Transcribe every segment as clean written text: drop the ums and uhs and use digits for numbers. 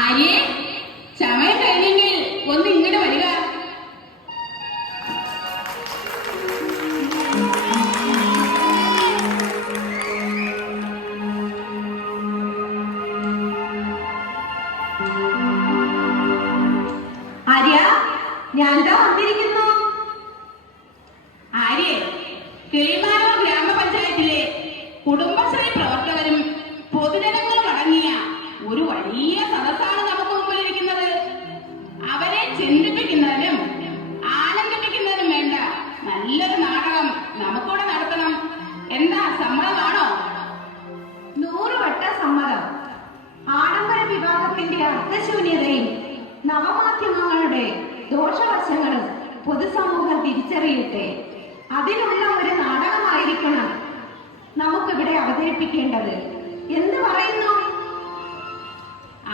ആര്യ, സമയം കഴിഞ്ഞെങ്കിൽ ഒന്ന് ഇങ്ങോട്ട് വരിക. ആര്യ, ഞാൻ എന്താ വന്നിരിക്കുന്നു. ആര്യ, കിളിമാനൂർ ഗ്രാമപഞ്ചായത്തിലെ കുടുംബശ്രീ പ്രവർത്തകരും പൊതുജനങ്ങളും അടങ്ങിയ ഒരു വലിയ സദസ്സാണ് നമുക്ക് മുമ്പിലിരിക്കുന്നത്. അവരെ ചിന്തിപ്പിക്കുന്നതിനും ആനന്ദിപ്പിക്കുന്നതിനും വേണ്ട നല്ലൊരു നാടകം നമുക്കിവിടെ നടത്തണം. എന്താ, സമ്മതമാണോ? 100 വട്ട സമ്മതം. ആഡംബര വിവാഹത്തിന്റെ അർത്ഥശൂന്യതയും നവമാധ്യമങ്ങളുടെ ദോഷവശങ്ങളും പൊതുസമൂഹം തിരിച്ചറിയട്ടെ. അതിനുള്ള ഒരു നാടകമായിരിക്കണം നമുക്കിവിടെ അവതരിപ്പിക്കേണ്ടത്. എന്ത് പറയുന്നു?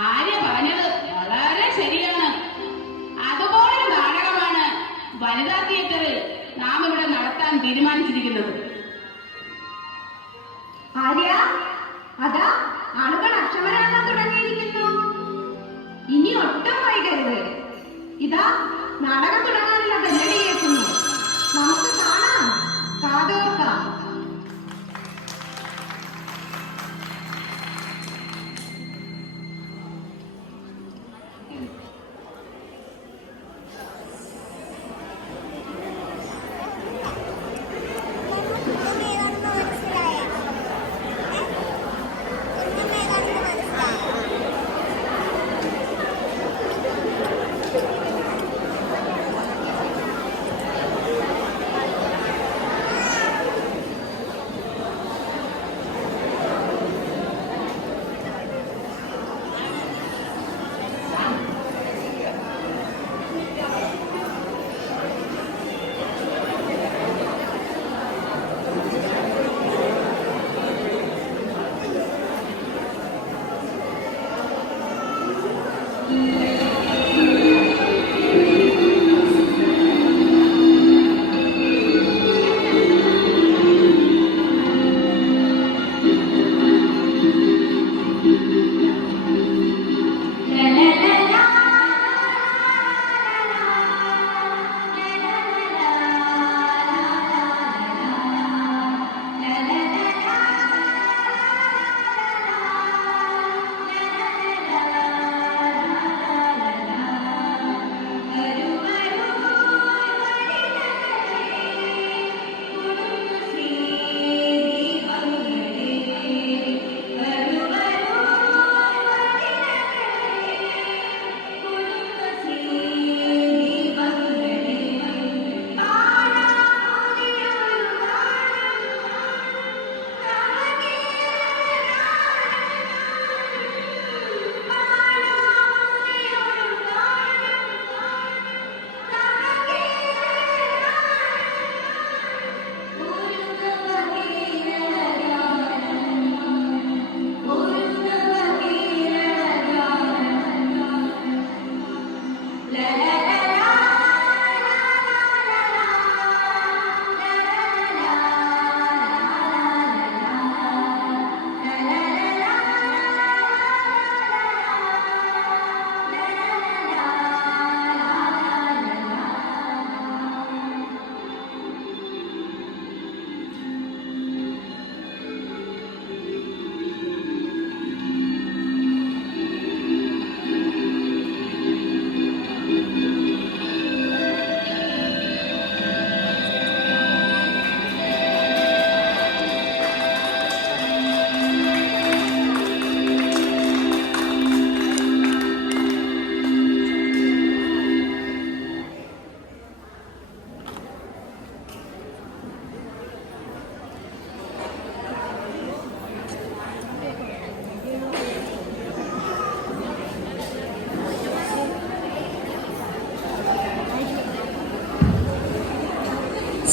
ആര്യ പറഞ്ഞത് വളരെ ശരിയാണ്. അതുപോലൊരു നാടകമാണ് വനിതാ തിയേറ്ററിൽ നാം ഇവിടെ നടത്താൻ തീരുമാനിച്ചിരിക്കുന്നത്. ആര്യ, അതാ ആളുകൾ അക്ഷമരാകാൻ തുടങ്ങിയിരിക്കുന്നു. ഇനി ഒട്ടും വൈകരുത്. ഇതാ നാടകം തുടങ്ങാനുള്ള ബെല്ലടി കേൾക്കുന്നു. നമുക്ക് കാണാം, കാതോർക്കാം.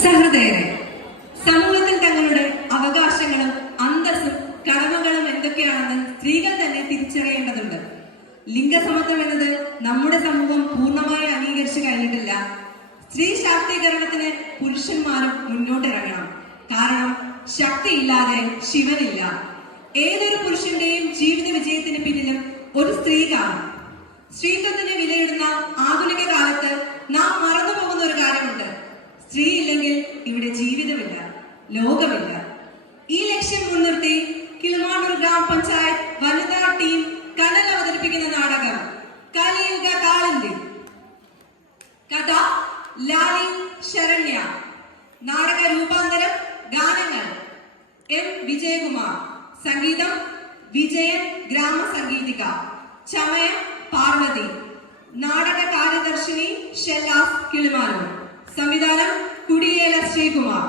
സഹൃദയരെ, സമൂഹത്തിൽ തങ്ങളുടെ അവകാശങ്ങളും അന്തസ്സും കടമകളും എന്തൊക്കെയാണെന്ന് സ്ത്രീകൾ തന്നെ തിരിച്ചറിയേണ്ടതുണ്ട്. ലിംഗസമത്വം എന്നത് നമ്മുടെ സമൂഹം പൂർണ്ണമായി അംഗീകരിച്ചു കഴിഞ്ഞിട്ടില്ല. സ്ത്രീ ശാക്തീകരണത്തിന് പുരുഷന്മാരും മുന്നോട്ടിറങ്ങണം. കാരണം ശക്തിയില്ലാതെ ശിവനില്ല. ഏതൊരു പുരുഷന്റെയും ജീവിത വിജയത്തിന് പിന്നിലും ഒരു സ്ത്രീ കാണും. സ്ത്രീത്വത്തിന് വിലയിടുന്ന ആധുനിക കാലത്ത് നാം മറന്നു പോകുന്ന ഒരു കാര്യമുണ്ട്. സ്ത്രീ ഇല്ലെങ്കിൽ ഇവിടെ ജീവിതമില്ല, ലോകമില്ല. ഈ ലക്ഷ്യം മുൻനിർത്തി കിളിമാനൂർ ഗ്രാമപഞ്ചായത്ത് വനിതാ ടീം കനൽ അവതരിപ്പിക്കുന്ന നാടകം കലിയുഗ കാളന്തി. കഥ ലാലി ശരണ്യ. നാടക രൂപാന്തരം ഗാനങ്ങൾ എം വിജയകുമാർ. സംഗീതം വിജയൻ ഗ്രാമ സംഗീതിക. ചമയം പാർവതി. നാടക കാര്യദർശിനി ഷെല്ലാസ് കിളിമാനൂർ. സംവിധാനം കുടിയേല ശ്രീകുമാർ.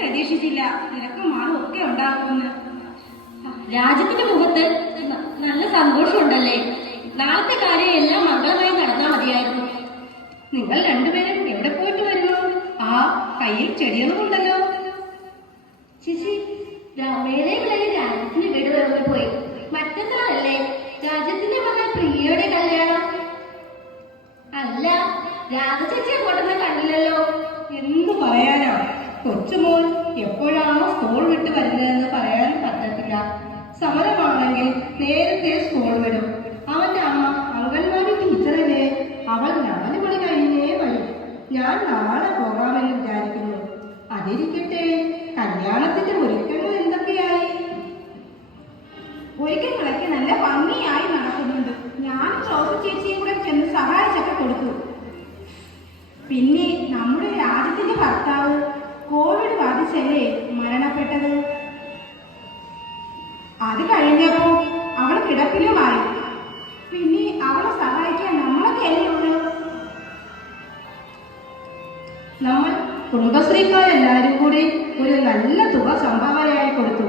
പ്രതീക്ഷിച്ചില്ല നിനക്കും ആളും ഒക്കെ ഉണ്ടാകുമെന്ന്. രാജ്യത്തിന്റെ മുഖത്ത് നല്ല സന്തോഷമുണ്ടല്ലേ? നാളത്തെ കാര്യം എല്ലാം മംഗളമായി നടന്നാൽ മതിയായിരുന്നു. നിങ്ങൾ രണ്ടുപേരും എവിടെ പോയിട്ട് വരുന്നു? ആ കയ്യിൽ ചെടികളുമുണ്ടല്ലോ. ചേച്ചി, രമേനെ വിളയിൽ രാജ്യത്തിന്റെ വീട് വരെ പോയി. മറ്റന്നാളല്ലേ രാജ്യത്തിന്റെ മകൾ പ്രിയയുടെ കല്യാണം? അല്ല, രാധചേച്ചിയെ കൊണ്ടുവന്ന് കണ്ടില്ലല്ലോ. എന്തു പറയാനാ, കൊച്ചുമോൻ എപ്പോഴാണോ സ്കൂൾ വിട്ട് വരുന്നതെന്ന് പറയാൻ പറ്റത്തില്ല. സമരമാണെങ്കിൽ നേരത്തെ സ്കൂൾ വിടും. അവന്റെ അമ്മ അംഗൻവാടി ടീച്ചറല്ലേ. അവൾ 4 മണി കഴിഞ്ഞേ വരും. ഞാൻ നാളെ പോകാമെന്ന് വിചാരിക്കുന്നു. അതിരിക്കട്ടെ, കല്യാണത്തിന്റെ ഒരുക്കങ്ങൾ എന്തൊക്കെയായി? ഒരുക്കങ്ങളൊക്കെ നല്ല ഭംഗിയായി നടക്കുന്നുണ്ട്. ഞാൻ ചോദു ചേച്ചിയും കൂടെ ചെന്ന് സഹായിച്ചൊക്കെ കൊടുത്തു. പിന്നെ നമ്മുടെ രാജ്യത്തിന്റെ ഭർത്താവ് കോവിഡ് ബാധിച്ചല്ലേ മരണപ്പെട്ടത്. അത് കഴിഞ്ഞപ്പോ അവൾ കിടപ്പിലുമായി. പിന്നെ അവളെ സഹായിക്കാൻ നമ്മളൊക്കെ അല്ലേ ഉള്ളൂ. നമ്മൾ കുടുംബശ്രീക്കാരെല്ലാരും കൂടി ഒരു നല്ല തുക സംഭാവനയായി കൊടുത്തു.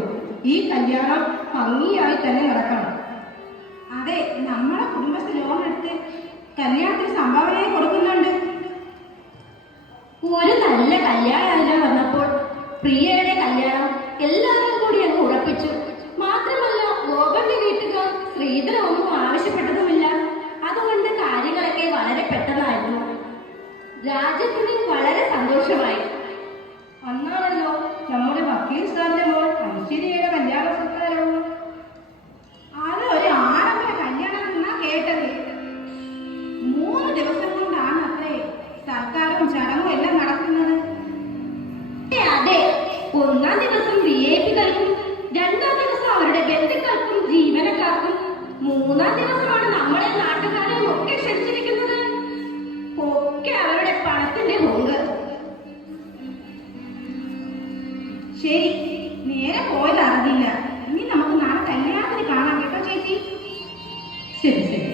ഈ കല്യാണം ഭംഗിയായി തന്നെ നടക്കണം. അതെ, നമ്മളെ കുടുംബശ്രീ ലോൺ എടുത്ത് കല്യാണത്തിന് സംഭാവനയായി കൊടുക്കുന്നുണ്ട്. ഒരു നല്ല കല്യാണം വന്നപ്പോൾ പ്രിയയുടെ കല്യാണം എല്ലാവരും കൂടി അങ്ങ് ഉറപ്പിച്ചു. മാത്രമല്ല, ഗോപന്റെ വീട്ടുകാർ സ്ത്രീധനമൊന്നും ആവശ്യപ്പെട്ടതുമില്ല. അതുകൊണ്ട് കാര്യങ്ങളൊക്കെ വളരെ പെട്ടെന്നായിരുന്നു. രാജ്യത്തിന് വളരെ സന്തോഷമായി. അന്നാണല്ലോ നമ്മുടെ വക്കീൽ സാറിന്റെ മോൾ ഐശ്വര്യയുടെ കല്യാണ സൽക്കാരവും. അത് ഒരു ആഡംബര കല്യാണം എന്നാ കേട്ടത്. 3 ദിവസം കൊണ്ടാണ് അത്രേ സർക്കാരും ചടങ്ങും എല്ലാം നടക്കുന്നത്. അതെ, 1-ാം ദിവസം വിഐപികൾക്കും 2-ാം ദിവസം അവരുടെ ബന്ധുക്കൾക്കും ജീവനക്കാർക്കും 3-ാം ദിവസമാണ് നമ്മളെ നാട്ടുകാരെയും ഒക്കെ ക്ഷണിച്ചിരിക്കുന്നത്. ഒക്കെ അവരുടെ പണത്തിന്റെ ഹോങ്ക്. ശരി, നേരെ പോയത് അറിഞ്ഞില്ല. ഇനി നമുക്ക് നാളെ കല്യാണത്തിന് കാണാം കേട്ടോ ചേച്ചി. ശരി ശരി.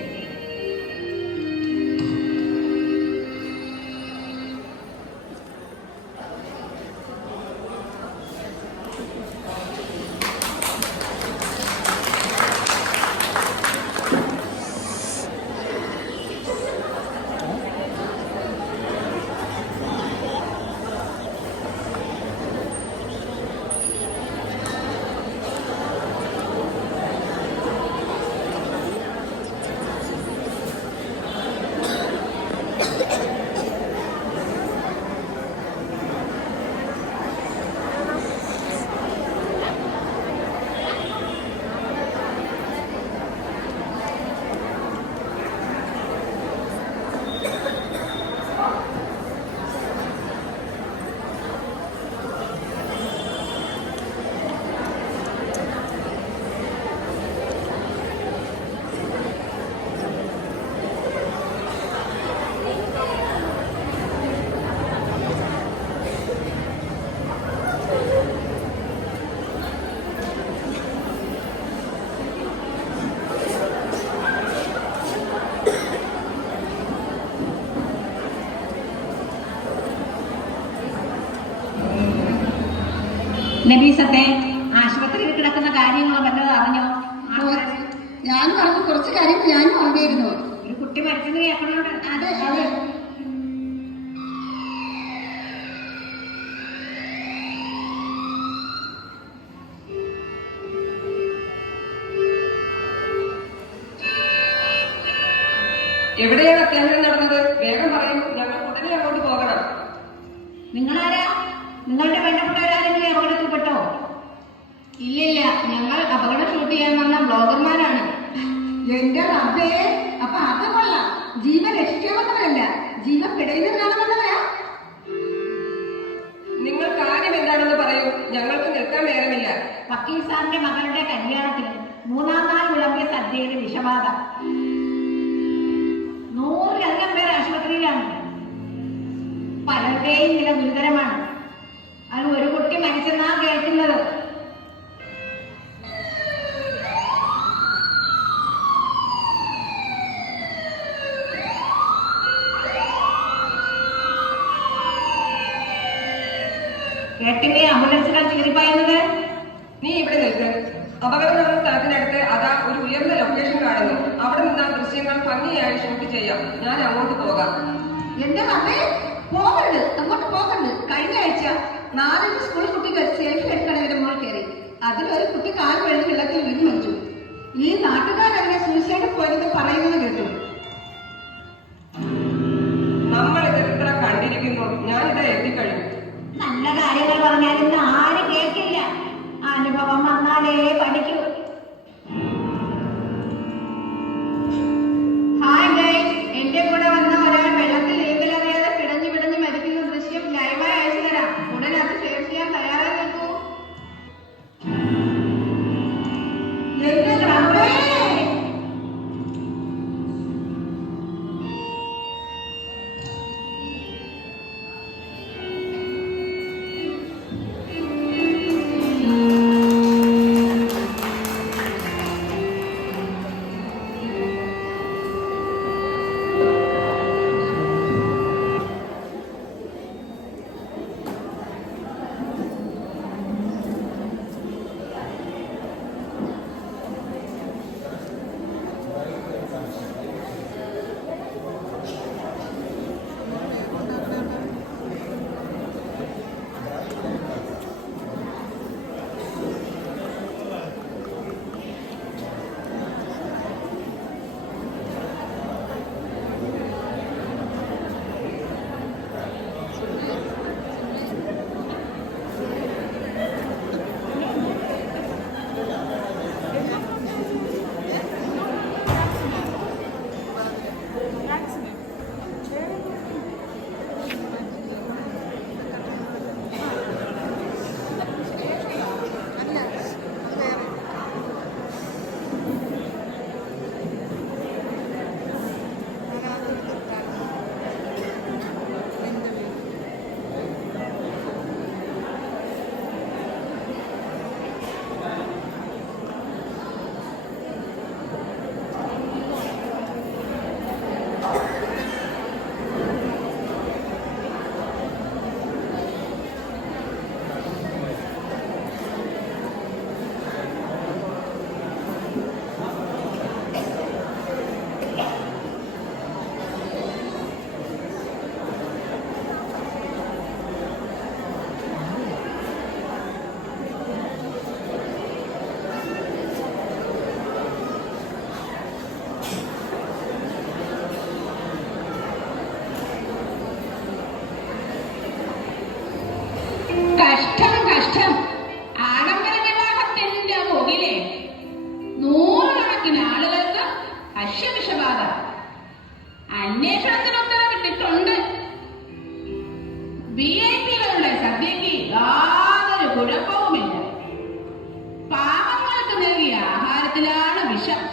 നബീസത്തെ ആശുപത്രിയിൽ കിടക്കുന്ന കാര്യങ്ങൾ വല്ലതും അറിഞ്ഞോ? ഞാൻ പറഞ്ഞു കുറച്ച് കാര്യങ്ങൾ ഞാനും അറിഞ്ഞിരുന്നു. ഒരു കുട്ടി മരിച്ചത് കേൾക്കണോട്. അതെ അതെ. എവിടെയാണ് അത്യാഹിതം നടന്നത്? വേഗം പറയൂ, ഞങ്ങൾ ഉടനെ അങ്ങോട്ട് പോകണം. നിങ്ങളാരാ? നിങ്ങളുടെ ബന്ധപ്പെട്ടവരാരെങ്കിലും അപകടത്തിൽപ്പെട്ടോ? ഇല്ലില്ല, ഞങ്ങൾ അപകടം ഷൂട്ട് ചെയ്യാൻ വന്ന ബ്ലോഗർമാരാണ്. എന്റെ റബ്ബേ, അപ്പൊ അത് കൊള്ളാം. ജീവൻ രക്ഷിക്കാൻ വന്നവരല്ല, ജീവൻ പിടയുന്നത് കാണാൻ വന്നവരാ. നിങ്ങൾ കാര്യം എന്താണെന്ന് പറയൂ, ഞങ്ങൾക്ക് നിൽക്കാൻ നേരമില്ല. വക്കീൽ സാറിന്റെ മകളുടെ കല്യാണത്തിൽ 3-ാം നാൾ വിളമ്പിയ സദ്യയിൽ വിഷബാധ. 100-ലധികം പേർ ആശുപത്രിയിലാണ്. പലരുടെയും നില ഗുരുതരമാണ്. അത് ഒരു കുട്ടി മരിച്ചെന്നാ കേൾക്കുന്നത്. കേട്ടില്ലേ ആംബുലൻസുകൾ ചീറിപ്പായുന്നത്? നീ ഇവിടെ നിൽക്ക്. അപകടം നടന്ന സ്ഥലത്തിനടുത്ത് അതാ ഒരു ഉയർന്ന ലൊക്കേഷൻ കാണുന്നു. അവിടെ നിന്ന് ആ ദൃശ്യങ്ങൾ ഭംഗിയായി ഷൂട്ട് ചെയ്യാം. ഞാൻ അങ്ങോട്ട് പോകാം. എന്റെ റബ്ബേ, പോകരുത്, അങ്ങോട്ട് പോകരുത്. കഴിഞ്ഞ ആഴ്ച 4 സ്കൂൾ കുട്ടികൾ സെൽഫി എടുക്കണതിന്റെ മുകളിൽ കയറി. അതിലൊരു കുട്ടി കാൽ വഴി വെള്ളത്തിൽ വീണ് മരിച്ചു. ഈ നാട്ടുകാരതിനെ സൂയിസൈഡ് പോയെന്ന് പറയുന്നത് കേട്ടു. നമ്മൾ ഇത്ര കണ്ടിരിക്കുന്നു. ഞാനിതാ എത്തിക്കഴിഞ്ഞു. നല്ല കാര്യങ്ങൾ പറഞ്ഞാലും ആരും കേൾക്കില്ല. അനുഭവം വന്നാലേ പഠിക്കൂ. ഹായ് ഗൈസ്, എന്റെ കൂടെ വന്ന ഒരാൾ വെള്ളത്തിൽ നീന്തലറിയാതെ പിടഞ്ഞു മരിക്കുന്ന ദൃശ്യം ലൈവായി അയച്ചു തരാം. ഉടനെ അത് ഷെയർ ചെയ്യാൻ തയ്യാറായി നിൽക്കൂ. എന്റെ റബ്ബേ, കഷ്ടം. ആഡംബര വിവാഹത്തിന്റെ പുറകിലെ 100 ആളുകൾക്ക് ഭക്ഷ്യവിഷബാധ. അന്വേഷണത്തിന് ഉത്തരവിട്ടിട്ടുണ്ട്. VIP-കളുടെ സദ്യക്ക് യാതൊരു കുഴപ്പവുമില്ല. പാവങ്ങൾക്ക് നൽകിയ ആഹാരത്തിലാണ് വിഷം.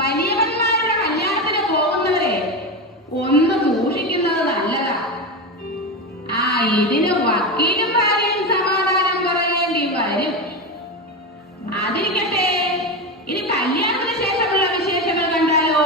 വലിയവന്മാരുടെ കല്യാണത്തിന് പോകുന്നവരെ ഒന്ന് സൂക്ഷിക്കുന്നത് നല്ലതാ. ഇതിന് വക്കീലും ഭാര്യയും സമാധാനം പറയേണ്ടി വരും. അതിരിക്കട്ടെ, ഇനി കല്യാണത്തിന് ശേഷമുള്ള വിശേഷങ്ങൾ കണ്ടാലോ?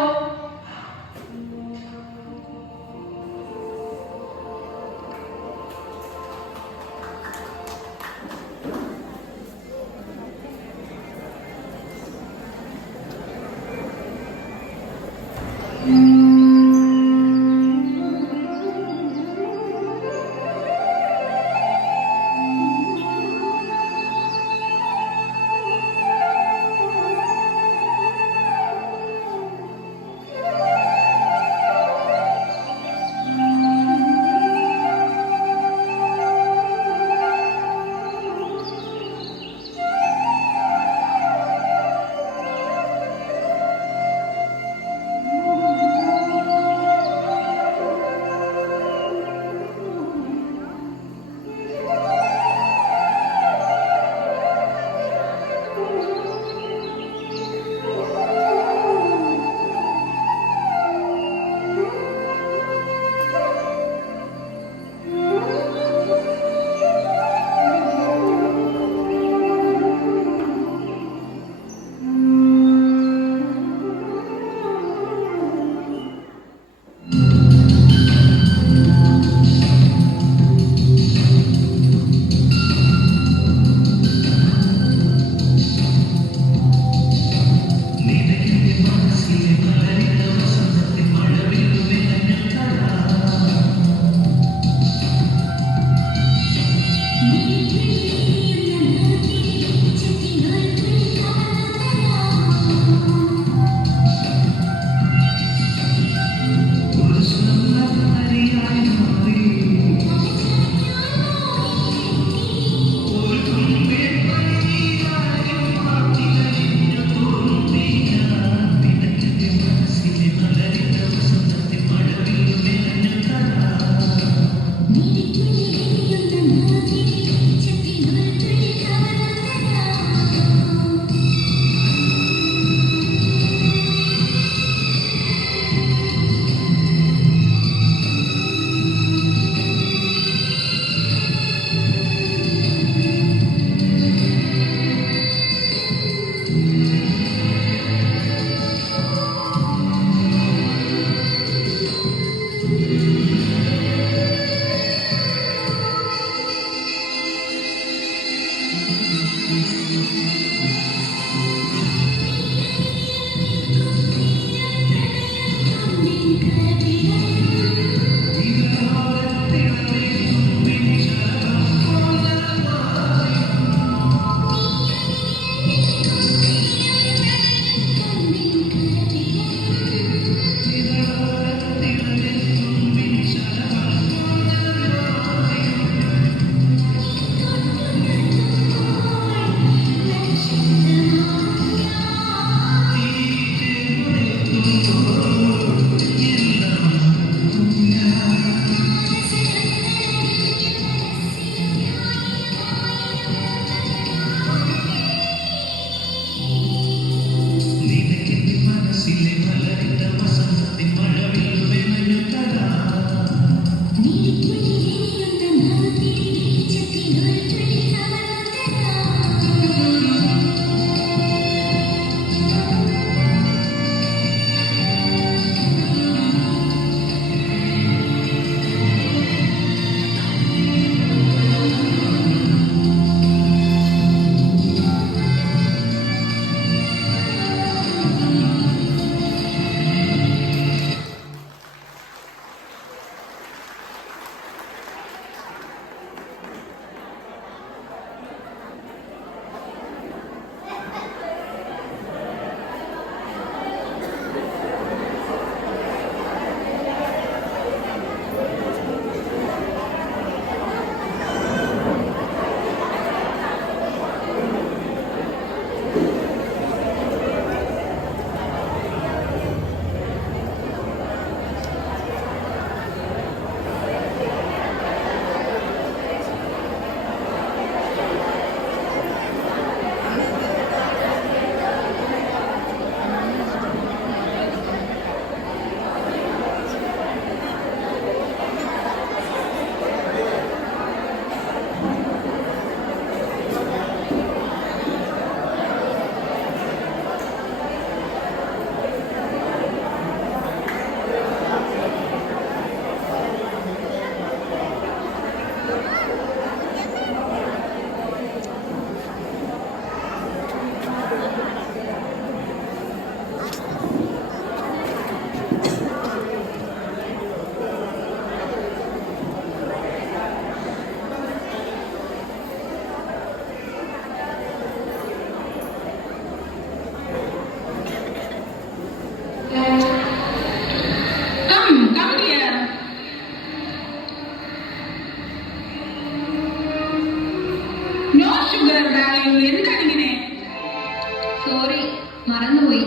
മറന്നുപോയി.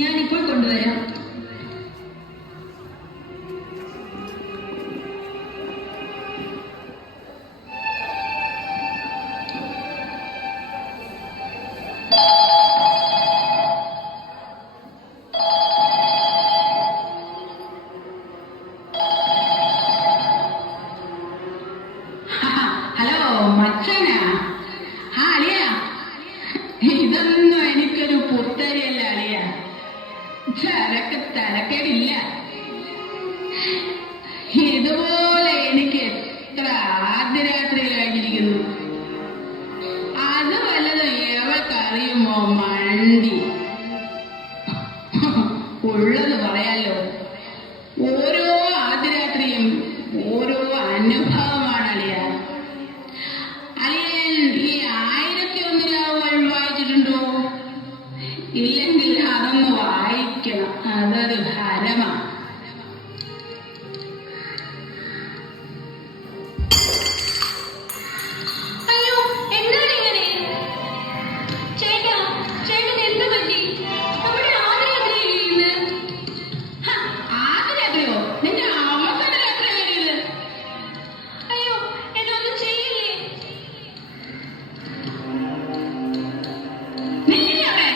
ഞാനിപ്പോൾ കൊണ്ടുവരാം. ഹലോ മച്ചനാ? ആ അളിയ, ഇതൊന്നും എനിക്കൊരു പുത്തരിയല്ല അളിയ. ചരക്ക് തരക്കേടില്ല. ഇതുപോലെ എനിക്ക് എത്ര ആദ്യരാത്രി കഴിഞ്ഞിരിക്കുന്നു. അത് വല്ലതും എവക്കറിയുമോ മണ്ടി? ഉള്ളത് പറയാലോ, ഓരോ ആദ്യരാത്രിയും ഓരോ അനുഭവമാണ് അളിയ. അളിയൻ ഈ 1001 രാവുകൾ വായിച്ചിട്ടുണ്ടോ? ഇല്ലെങ്കിൽ അതൊന്ന് വായിക്കണം. അതൊരു ഹരമാണ്. അയ്യോ, എന്താണ് ഇങ്ങനെ? ചേട്ടാ, ചേട്ടന് എന്ത് പറ്റി? നമ്മുടെ ആദ്യരാത്രിയല്ലേ ഇന്ന്? ആദ്യരാത്രിയോ? നിന്റെ അവസാന രാത്രിയല്ലേ ഇത്? അയ്യോ, എന്നെ ഒന്നും ചെയ്യില്ലേ? നില്ലില്ലേ അവിടെ?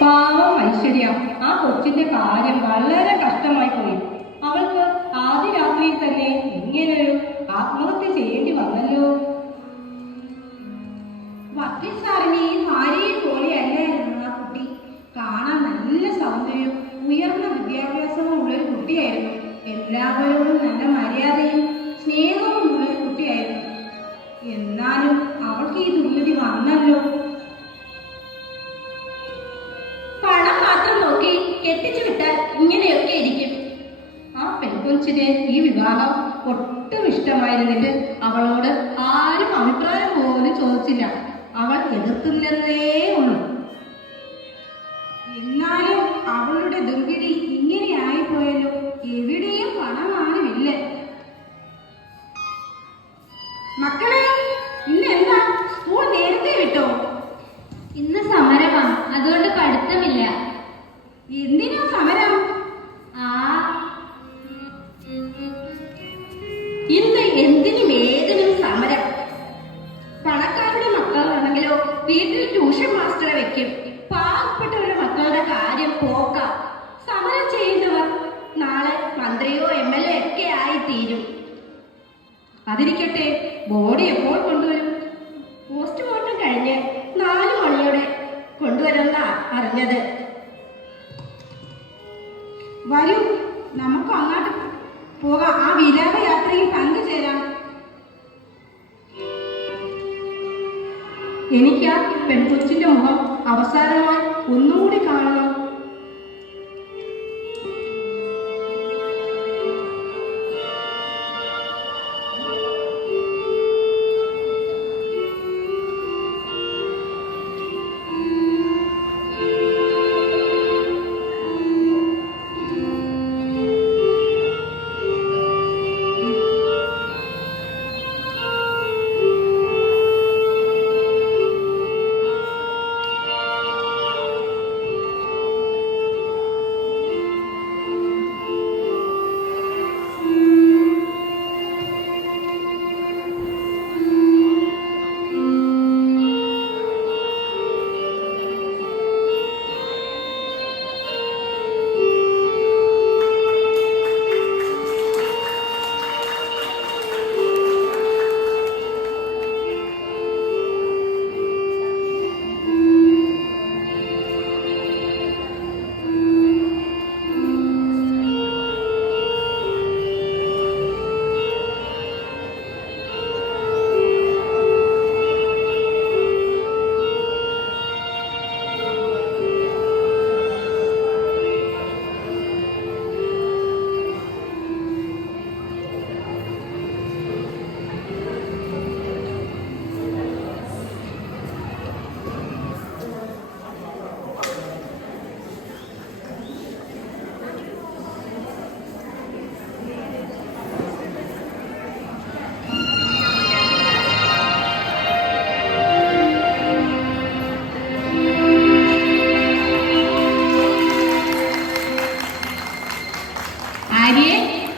പാവം ഐശ്വര്യ, ആ കൊച്ചിന്റെ കാര്യം വളരെ കഷ്ടമായി പോയി. അവൾക്ക് ആദ്യ രാത്രിയിൽ തന്നെ ഇങ്ങനൊരു ആത്മഹത്യ ചെയ്യേണ്ടി വന്നല്ലോ. വക്കീൽ സാറിന് ഈ ഭാര്യയെ പോലെയല്ലായിരുന്നു ആ കുട്ടി. കാണാൻ നല്ല സൗന്ദര്യവും ഉയർന്ന വിദ്യാഭ്യാസവും ഉള്ളൊരു കുട്ടിയായിരുന്നു. എല്ലാവരോടും നല്ല മര്യാദയും സ്നേഹവും ഉള്ളൊരു കുട്ടിയായിരുന്നു. എന്നാലും അവൾക്ക് ഈ ദുർഗതി വന്നല്ലോ. പണം മാത്രം നോക്കി കെട്ടിച്ചു വിട്ടാൽ ഇങ്ങനെയൊക്കെ ഇരിക്കും. ആ പെൺകൊച്ചിന് ഈ വിവാഹം ഒട്ടും ഇഷ്ടമായിരുന്നിട്ട് അവളോട് ആരും അഭിപ്രായം പോലും ചോദിച്ചില്ല. അവൾ എതിർത്തില്ലെന്നേ ഉള്ളൂ. എന്നാലും അവളുടെ ദുർവിധി ഇങ്ങനെ ആയിപ്പോയല്ലോ. എവിടെയും പണമാനുമില്ല. മക്കളെ, ഇന്ന് എന്താ സ്കൂൾ നേരത്തെ വിട്ടോ? ഇന്ന് സമരമാണ്, അതുകൊണ്ട് പഠിത്തമില്ല. എന്തിനാ സമരം? ഇന്ന് എന്തിനും ഏതിനും സമരം. പണക്കാരുടെ മക്കളാണെങ്കിലോ വീട്ടിൽ ട്യൂഷൻ മാസ്റ്ററെ വെക്കും. പാവപ്പെട്ടവരുടെ മക്കളുടെ കാര്യം പോക്കാം. സമരം ചെയ്യുന്നവർ നാളെ മന്ത്രിയോ MLA ഒക്കെ ആയിത്തീരും. അതിരിക്കട്ടെ, ബോഡി എപ്പോൾ കൊണ്ടുവരും? പോസ്റ്റ്മോർട്ടം കഴിഞ്ഞ് 4 മണിയോടെ കൊണ്ടുവരുന്ന അറിഞ്ഞത്. വരൂ, നമുക്ക് അങ്ങോട്ട് പോകാം. ആ വിലാപയാത്രയിൽ പങ്കുചേരാം. എനിക്ക് ആ പെൺകൊച്ചിന്റെ മുഖം അവസാനമായി ഒന്നുകൂടി കാണണം.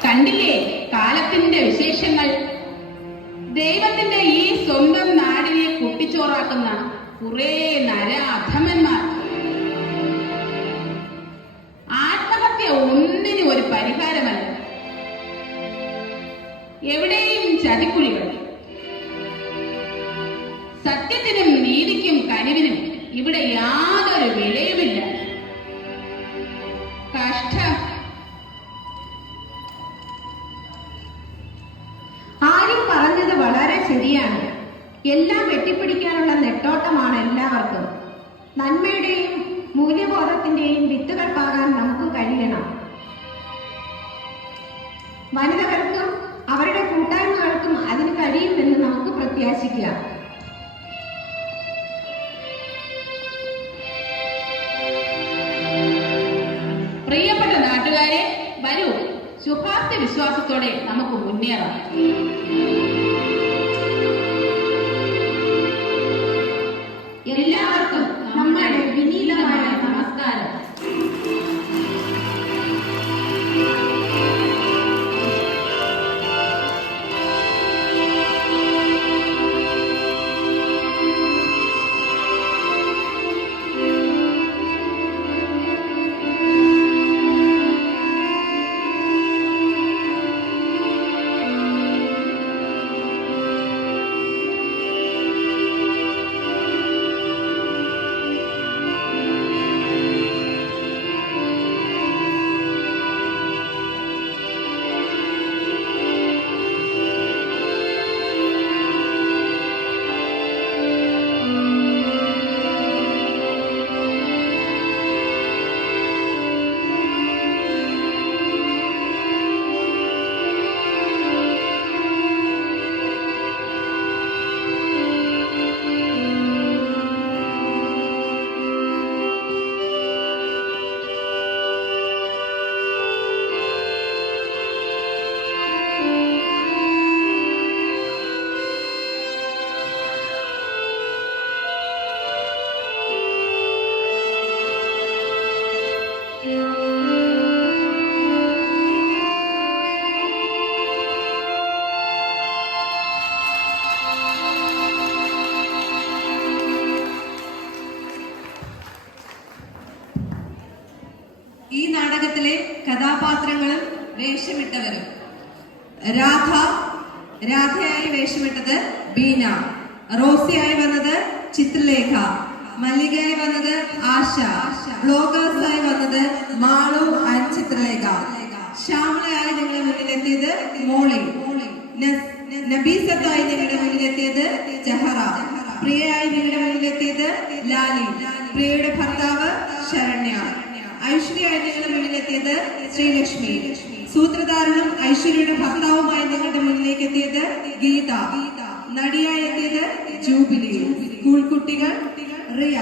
കണ്ടില്ലേ കാലത്തിന്റെ വിശേഷങ്ങൾ? ദൈവത്തിന്റെ ഈ സ്വന്തം നാടിനെ കുട്ടിച്ചോറാക്കുന്ന കുറെ നര അധമന്മാർ. ആത്മഹത്യ ഒന്നിനും ഒരു പരിഹാരമല്ല. എവിടെയും ചതിക്കുഴികൾ. സത്യത്തിനും നീതിക്കും കനിവിനും ഇവിടെ യാതൊരു വിലയുമില്ല. കഷ്ടം. ആരും പറഞ്ഞത് വളരെ ശരിയാണ്. എല്ലാം വെട്ടിപ്പിടിക്കാനുള്ള നെട്ടോട്ടമാണ് എല്ലാവർക്കും. നന്മയുടെയും മൂല്യബോധത്തിന്റെയും വിത്തുകൾ പാകാൻ നമുക്ക് കഴിയണം. വനിതകൾക്കും അവരുടെ കൂട്ടായ്മകൾക്കും അതിന് കഴിയുമെന്ന് നമുക്ക് പ്രത്യാശിക്കാം. പ്രിയപ്പെട്ട നാട്ടുകാരെ, വരൂ, ശുഭാപ്തി വിശ്വാസത്തോടെ നമുക്ക് മുന്നേറാം. എല്ലാവർക്കും നമ്മുടെ വിനീതമായ നമസ്കാരം. കഥാപാത്രങ്ങളും വേഷമിട്ടവരും. രാധയായി വേഷമിട്ടത് ബീന, റോസിയായി വന്നത് ചിത്രലേഖ, മല്ലികയായി വന്നത് ആശ, ബ്ലോഗേഴ്സായി വന്നത് മാളു ആൻഡ് ചിത്രലേഖ, ശ്യാമളയായി നിങ്ങളുടെ മുന്നിലെത്തിയത് മോളി, നബീസത്തായി നിങ്ങളുടെ മുന്നിലെത്തിയത് ജഹറ, പ്രിയയായി നിങ്ങളുടെ മുന്നിലെത്തിയത് ലാലി, പ്രിയയുടെ ഭർത്താവ് ശരണ്യ, ഐശ്വര്യയായി നിങ്ങളുടെ മുന്നിലെത്തിയത് ശ്രീലക്ഷ്മി, സൂത്രധാരനും ഐശ്വര്യയുടെ ഭർത്താവുമായി നിങ്ങളുടെ മുന്നിലേക്ക് എത്തിയത് ഗീത, നടിയായി എത്തിയത് ജൂബിലി, സ്കൂൾ കുട്ടികൾ റിയ.